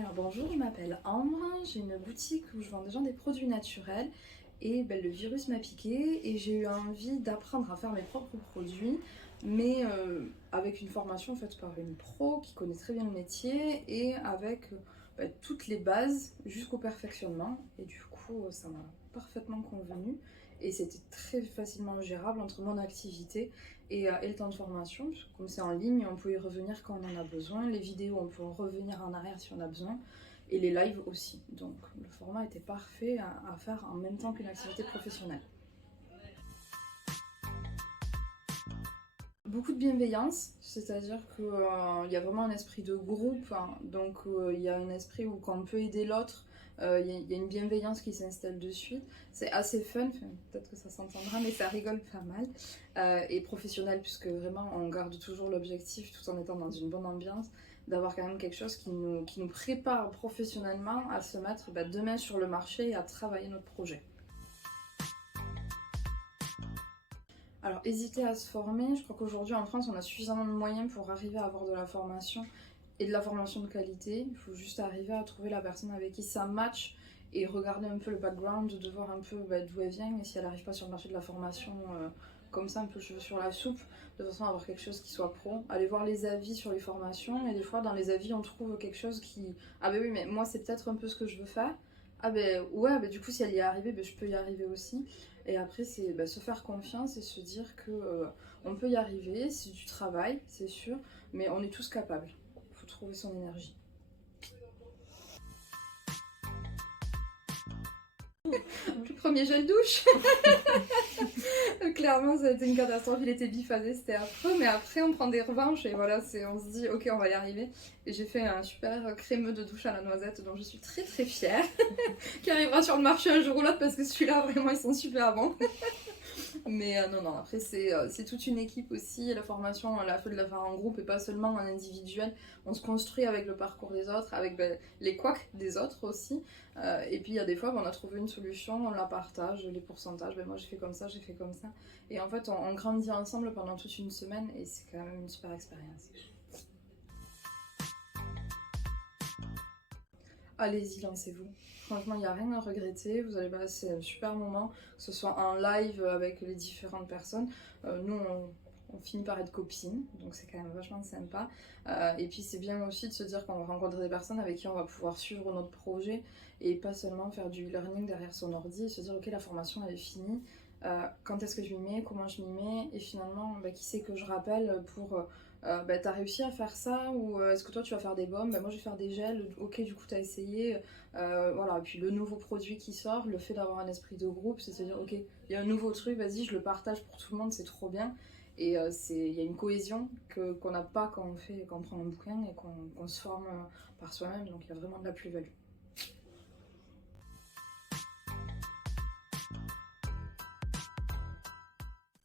Alors bonjour, je m'appelle Ambre, j'ai une boutique où je vends déjà des produits naturels et le virus m'a piqué et j'ai eu envie d'apprendre à faire mes propres produits mais avec une formation faite par une pro qui connaît très bien le métier et avec toutes les bases jusqu'au perfectionnement et du coup ça m'a parfaitement convenu et c'était très facilement gérable entre mon activité et le temps de formation, parce que comme c'est en ligne, on peut y revenir quand on en a besoin. Les vidéos, on peut revenir en arrière si on a besoin. Et les lives aussi. Donc le format était parfait à faire en même temps qu'une activité professionnelle. Beaucoup de bienveillance, c'est-à-dire qu'il y a vraiment un esprit de groupe, hein. Donc il y a un esprit où quand on peut aider l'autre, y a une bienveillance qui s'installe de suite. C'est assez fun, enfin, peut-être que ça s'entendra, mais ça rigole pas mal. Et professionnel, puisque vraiment on garde toujours l'objectif, tout en étant dans une bonne ambiance, d'avoir quand même quelque chose qui nous prépare professionnellement à se mettre demain sur le marché et à travailler notre projet. Alors, hésiter à se former, je crois qu'aujourd'hui en France, on a suffisamment de moyens pour arriver à avoir de la formation et de la formation de qualité. Il faut juste arriver à trouver la personne avec qui ça match et regarder un peu le background, de voir un peu d'où elle vient et si elle n'arrive pas sur le marché de la formation comme ça, un peu cheveux sur la soupe, de façon à avoir quelque chose qui soit pro. Aller voir les avis sur les formations et des fois dans les avis on trouve quelque chose qui... Ah ben oui, mais moi c'est peut-être un peu ce que je veux faire. Ah ben ouais, ben du coup si elle y est arrivée, je peux y arriver aussi. Et après, c'est se faire confiance et se dire que on peut y arriver, c'est du travail, c'est sûr, mais on est tous capables. Il faut trouver son énergie. Le premier gel douche, clairement, ça a été une catastrophe. Il était biphasé, c'était affreux, mais après, on prend des revanches et voilà, on se dit, ok, on va y arriver. Et j'ai fait un super crémeux de douche à la noisette dont je suis très très fière, qui arrivera sur le marché un jour ou l'autre parce que celui-là, vraiment, ils sont super bons. Mais non, non, après c'est toute une équipe aussi, la formation, on l'a fait de la faire en groupe et pas seulement en individuel. On se construit avec le parcours des autres, avec les couacs des autres aussi. Et puis il y a des fois, on a trouvé une solution, on la partage, les pourcentages, moi j'ai fait comme ça, j'ai fait comme ça. Et en fait, on grandit ensemble pendant toute une semaine et c'est quand même une super expérience. Allez-y, lancez-vous. Franchement, il n'y a rien à regretter. Vous allez passer un super moment, que ce soit en live avec les différentes personnes. Nous, on finit par être copines, donc c'est quand même vachement sympa. Et puis, c'est bien aussi de se dire qu'on va rencontrer des personnes avec qui on va pouvoir suivre notre projet et pas seulement faire du e-learning derrière son ordi et se dire, ok, la formation, elle est finie. Quand est-ce que je m'y mets, comment je m'y mets, et finalement, qui c'est que je rappelle pour t'as réussi à faire ça ou est-ce que toi tu vas faire des baumes, moi je vais faire des gels, ok du coup t'as essayé, voilà, et puis le nouveau produit qui sort, le fait d'avoir un esprit de groupe, c'est de se dire ok, il y a un nouveau truc, vas-y je le partage pour tout le monde, c'est trop bien, et il y a une cohésion qu'on n'a pas quand on prend un bouquin et qu'on se forme par soi-même, donc il y a vraiment de la plus-value.